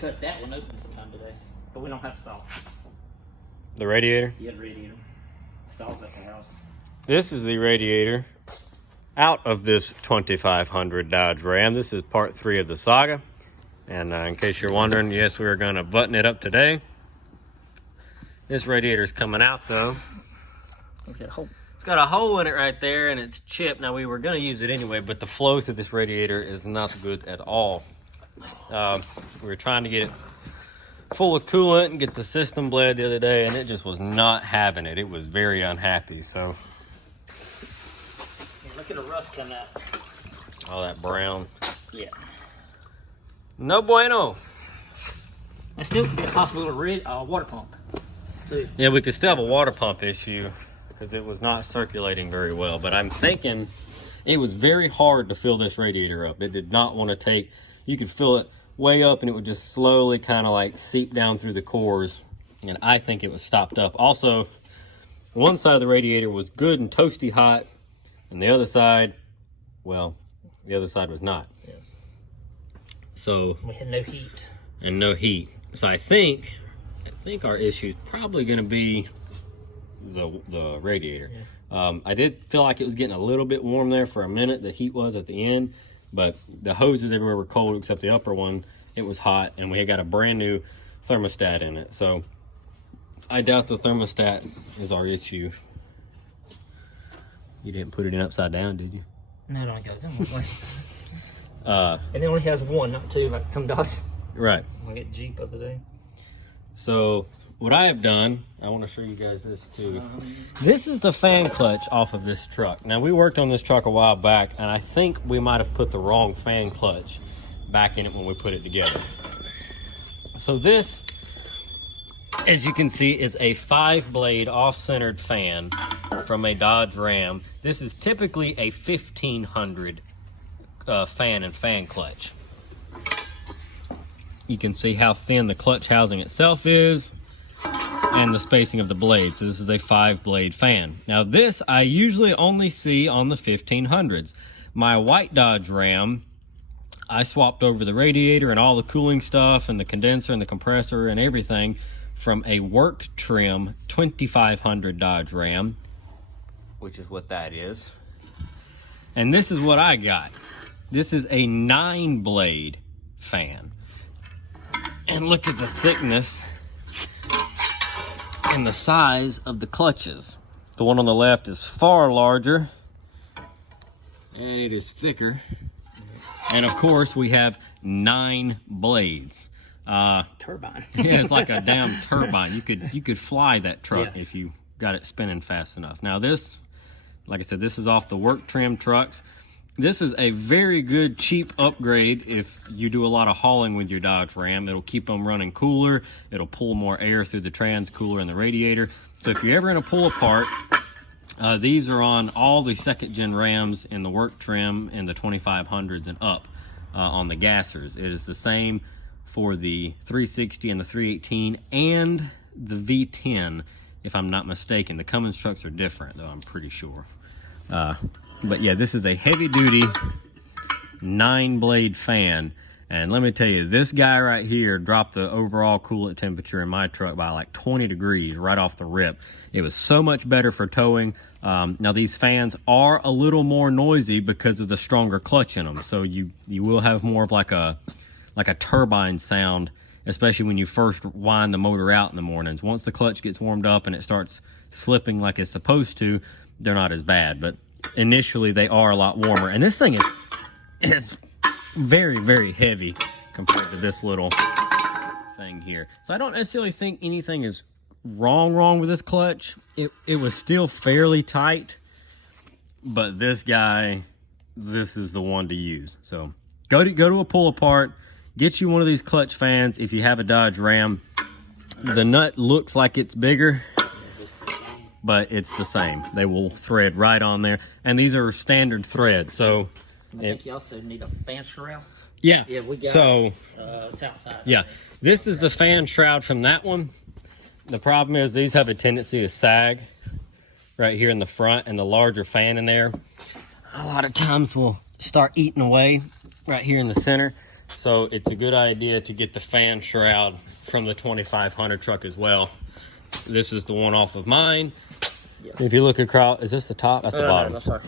cut that one open sometime today, but we don't have saw. The radiator? Yeah, the radiator. Saw's at the house. This is the radiator out of this 2500 Dodge Ram. This is part 3 of the saga. And in case you're wondering, yes, we are going to button it up today. This radiator is coming out though. Look at that hole. It's got a hole in it right there and it's chipped. Now we were going to use it anyway, but the flow through this radiator is not good at all. We were trying to get it full of coolant and get the system bled the other day, and it just was not having it. It was very unhappy. So Yeah, look at the rust coming out. all that brown. Yeah. No bueno. And still could be a possible water pump. Too. Yeah, we could still have a water pump issue because it was not circulating very well. But I'm thinking it was very hard to fill this radiator up. It did not want to take, you could fill it way up and it would just slowly kind of like seep down through the cores. And I think it was stopped up. Also, one side of the radiator was good and toasty hot, and the other side, well, the other side was not. Yeah. So We had no heat. and no heat. So I think our issue is probably going to be the radiator. Yeah. I did feel like it was getting a little bit warm there for a minute. The heat was at the end, but the hoses everywhere were cold except the upper one. It was hot, and we had got a brand new thermostat in it. So I doubt the thermostat is our issue. You didn't put it in upside down, did you? No, it only goes in one way. And it only has one, not two, like some Dodge. Right. I get Jeep the other day. So what I have done, I want to show you guys this too. This is the fan clutch off of this truck. Now we worked on this truck a while back, and I think we might have put the wrong fan clutch back in it when we put it together. So this, as you can see, is a 5-blade off-centered fan from a Dodge Ram. This is typically a 1500 fan and fan clutch. You can see how thin the clutch housing itself is and the spacing of the blades. So this is a 5-blade fan. Now this I usually only see on the 1500s. My white Dodge Ram, I swapped over the radiator and all the cooling stuff and the condenser and the compressor and everything from a work trim 2500 Dodge Ram, which is what that is. And this is what I got. This is a 9-blade fan. And look at the thickness and the size of the clutches. The one on the left is far larger and it is thicker. And of course we have 9 blades. Turbine. Yeah, it's like a damn turbine. You could fly that truck. Yes. If you got it spinning fast enough. Now this, like I said, this is off the work trim trucks. This is a very good, cheap upgrade if you do a lot of hauling with your Dodge Ram. It'll keep them running cooler. It'll pull more air through the trans cooler and the radiator. So if you're ever in a pull apart, these are on all the 2nd gen Rams in the work trim and the 2500s and up on the gassers. It is the same for the 360 and the 318 and the V10, if I'm not mistaken. The Cummins trucks are different, though, I'm pretty sure. But yeah, this is a heavy-duty 9-blade fan. And let me tell you, this guy right here dropped the overall coolant temperature in my truck by like 20 degrees right off the rip. It was so much better for towing. Now, these fans are a little more noisy because of the stronger clutch in them. So you will have more of like a turbine sound, especially when you first wind the motor out in the mornings. Once the clutch gets warmed up and it starts slipping like it's supposed to, they're not as bad. But initially they are a lot warmer, and this thing is very, very heavy compared to this little thing here. So I don't necessarily think anything is wrong with this clutch. It was still fairly tight, but this guy, this is the one to use. So go to a pull apart, get you one of these clutch fans. If you have a Dodge Ram, the nut looks like it's bigger, but it's the same. They will thread right on there, and these are standard threads. So I think you also need a fan shroud. yeah, Yeah, we got so it's outside. yeah, this is the fan shroud from that one. The problem is these have a tendency to sag right here in the front, and the larger fan in there a lot of times will start eating away right here in the center. So it's a good idea to get the fan shroud from the 2500 truck as well. This is the one off of mine. Yes. If you look across, is this the top? That's the bottom. No, sorry.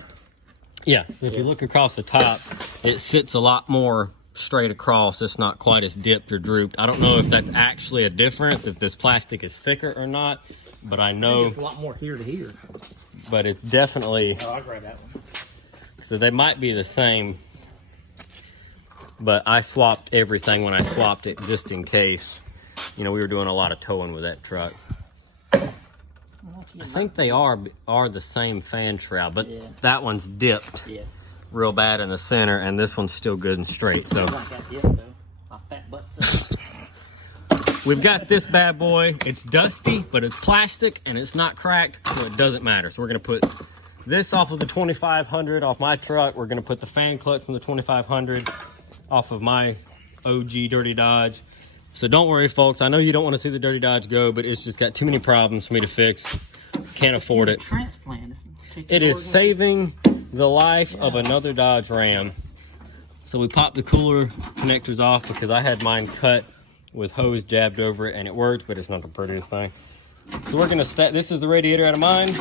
Yeah, so if you look across the top, it sits a lot more straight across. It's not quite as dipped or drooped. I don't know if that's actually a difference, if this plastic is thicker or not, but I know it's a lot more here to here. But it's definitely, oh, I'll grab that one. So they might be the same, but I swapped everything when I swapped it just in case. You know, we were doing a lot of towing with that truck. I think they are the same fan shroud, but that one's dipped real bad in the center, and this one's still good and straight. So we've got this bad boy. It's dusty, but it's plastic and it's not cracked, so it doesn't matter. So we're gonna put this off of the 2500 off my truck. We're gonna put the fan clutch from the 2500 off of my OG Dirty Dodge. So don't worry, folks. I know you don't want to see the Dirty Dodge go, but it's just got too many problems for me to fix. Can't afford it. Transplant. It is saving the life of another Dodge Ram. So we popped the cooler connectors off because I had mine cut with hose jabbed over it, and it worked, but it's not the prettiest thing. So we're gonna this is the radiator out of mine.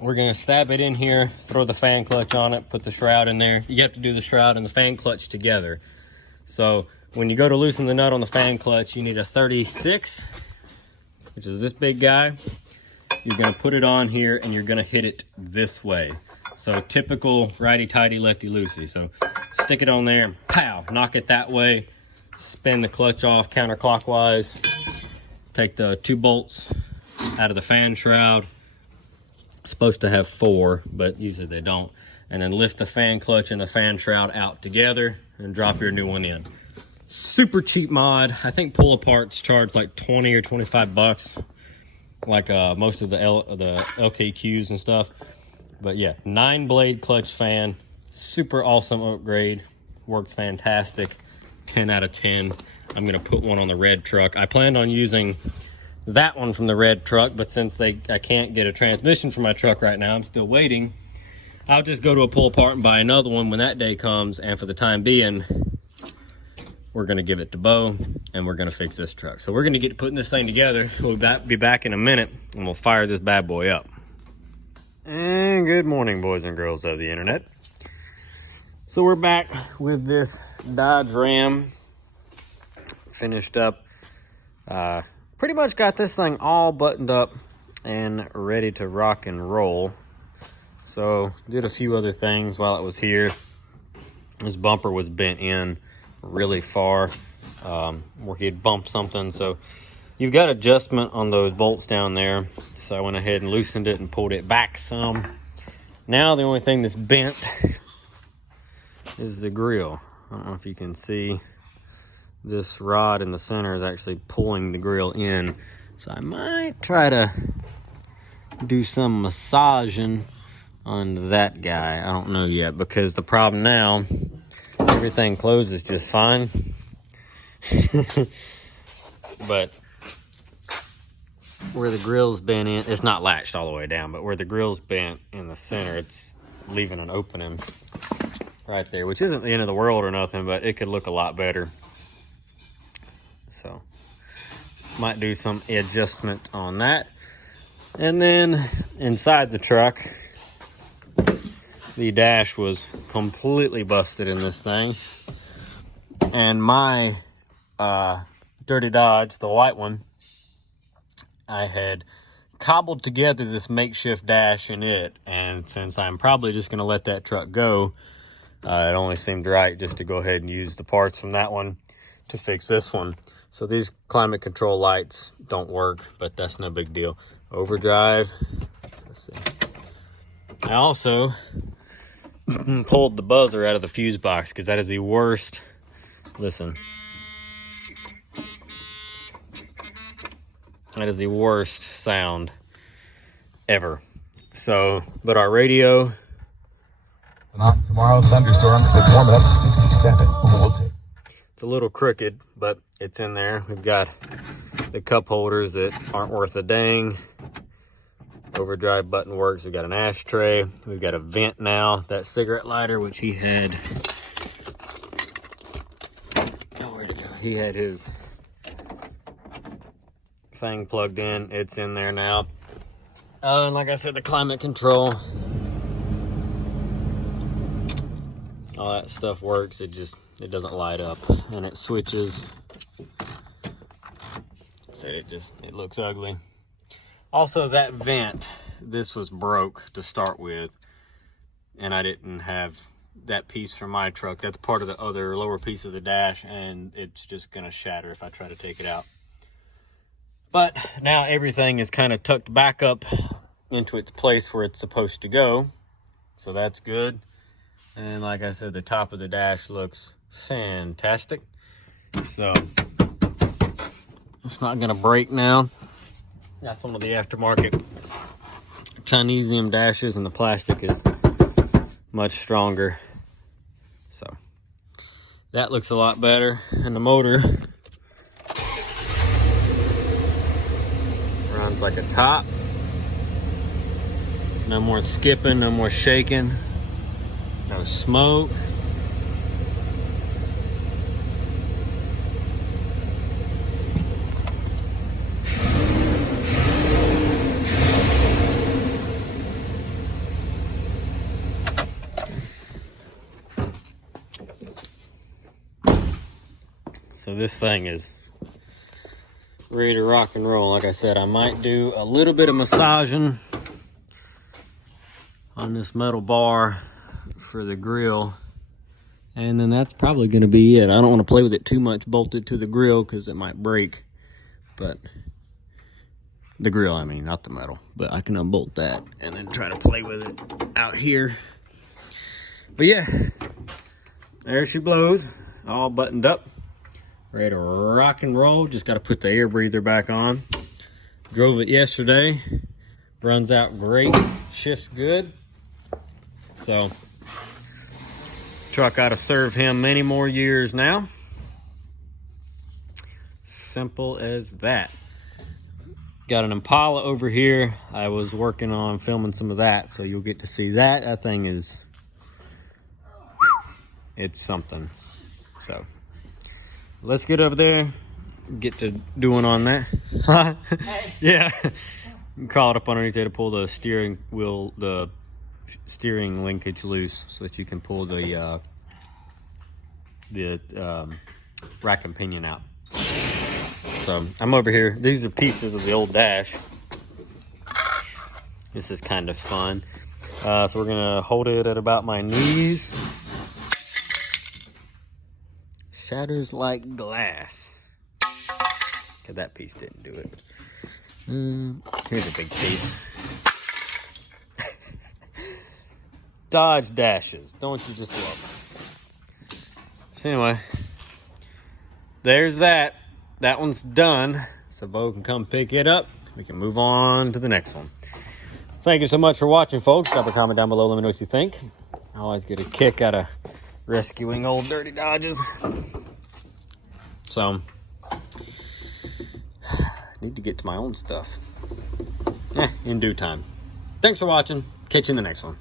We're gonna stab it in here, throw the fan clutch on it, put the shroud in there. You have to do the shroud and the fan clutch together. So when you go to loosen the nut on the fan clutch, you need a 36, which is this big guy. You're gonna put it on here and you're gonna hit it this way. So typical righty-tighty, lefty-loosey. So stick it on there and pow, knock it that way. Spin the clutch off counterclockwise. Take the 2 bolts out of the fan shroud. It's supposed to have 4, but usually they don't. And then lift the fan clutch and the fan shroud out together and drop your new one in. Super cheap mod. I think pull-aparts charge like 20 or 25 bucks, like most of the LKQs and stuff. But yeah, 9-blade clutch fan, super awesome upgrade, works fantastic, 10 out of 10. I'm gonna put one on the red truck. I planned on using that one from the red truck, but since I can't get a transmission for my truck right now, I'm still waiting. I'll just go to a pull-apart and buy another one when that day comes, and for the time being, we're gonna give it to Bo, and we're gonna fix this truck. So we're gonna get putting this thing together. We'll be back in a minute, and we'll fire this bad boy up. And good morning, boys and girls of the internet. So we're back with this Dodge Ram. Finished up. Pretty much got this thing all buttoned up and ready to rock and roll. So did a few other things while it was here. This bumper was bent in really far where he had bumped something, so you've got adjustment on those bolts down there. So I went ahead and loosened it and pulled it back some. Now the only thing that's bent is the grill. I don't know if you can see, this rod in the center is actually pulling the grill in, so I might try to do some massaging on that guy. I don't know yet, because the problem now, everything closes just fine. But where the grill's bent in, it's not latched all the way down, but where the grill's bent in the center, it's leaving an opening right there, which isn't the end of the world or nothing, but it could look a lot better. So might do some adjustment on that. And then inside the truck, the dash was completely busted in this thing, and my Dirty Dodge, the white one, I had cobbled together this makeshift dash in it, and since I'm probably just going to let that truck go, it only seemed right just to go ahead and use the parts from that one to fix this one. So these climate control lights don't work, but that's no big deal. Overdrive, let's see. I also pulled the buzzer out of the fuse box, because that is the worst. Listen. That is the worst sound ever. So, but our radio. Not tomorrow, thunderstorms could warm it up to 67. We'll take. It's a little crooked, but it's in there. We've got the cup holders that aren't worth a dang. Overdrive button works. We've got an ashtray. We've got a vent now. That cigarette lighter, which he had he had his thing plugged in. It's in there now. And like I said, the climate control, all that stuff works. It doesn't light up, and it switches. It looks ugly. Also, that vent, this was broke to start with, and I didn't have that piece from my truck. That's part of the other lower piece of the dash, and it's just gonna shatter if I try to take it out. But now everything is kind of tucked back up into its place where it's supposed to go, so that's good. And like I said, the top of the dash looks fantastic, so it's not gonna break now. That's one of the aftermarket Chinesium dashes, and the plastic is much stronger. So that looks a lot better. And the motor runs like a top. No more skipping, no more shaking, no smoke. So this thing is ready to rock and roll. Like I said, I might do a little bit of massaging on this metal bar for the grill, and then that's probably going to be it. I don't want to play with it too much bolted to the grill because it might break. But the grill, I mean, not the metal. But I can unbolt that and then try to play with it out here. But yeah, there she blows, all buttoned up, ready to rock and roll. Just got to put the air breather back on. Drove it yesterday, runs out great, shifts good. So truck ought to serve him many more years now. Simple as that. Got an Impala over here. I was working on filming some of that, so you'll get to see that. That thing is, it's something. So let's get over there, get to doing on that. Hey. Yeah. Crawl it up underneath there to pull the steering wheel, the steering linkage loose, so that you can pull the rack and pinion out. So I'm over here. These are pieces of the old dash. This is kind of fun. So we're gonna hold it at about my knees. Shatters like glass. Okay, that piece didn't do it. Here's a big piece. Dodge dashes, don't you just love them? So anyway, there's that. That one's done. So Bo can come pick it up. We can move on to the next one. Thank you so much for watching, folks. Drop a comment down below. Let me know what you think. I always get a kick out of rescuing old dirty Dodges. So, need to get to my own stuff. In due time. Thanks for watching. Catch you in the next one.